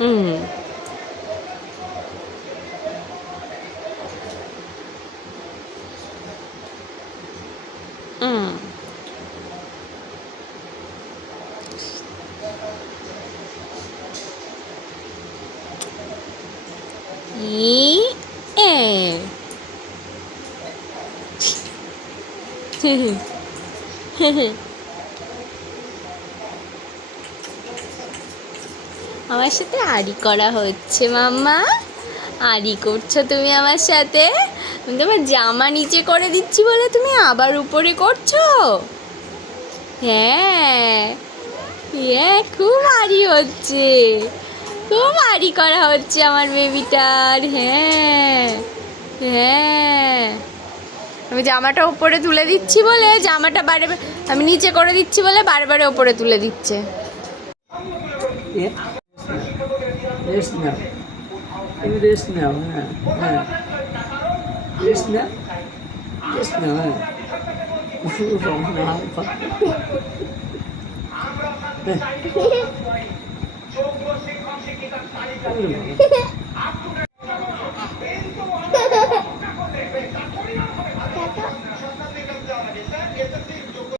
হুম হুম ই এ আমার সাথে আড়ি করা হচ্ছে মাম্মা। আড়ি করছো তুমি আমার সাথে? আমি তোমার জামা নিচে করে দিচ্ছি বলে তুমি আবার উপরে করছো? হ্যাঁ, ইয়ে খুব আড়ি হচ্ছে, খুব আড়ি করা হচ্ছে আমার বেবিটার। হ্যাঁ হ্যাঁ, আমি জামাটা উপরে তুলে দিচ্ছি বলে জামাটা বারে আমি নিচে করে দিচ্ছি বলে বারে বারে উপরে তুলে দিচ্ছে। রেস্ট নাও, তুমি রেস্ট নাও। হ্যাঁ হ্যাঁ, রেস্ট নাও, রেস্ট নাও। হ্যাঁ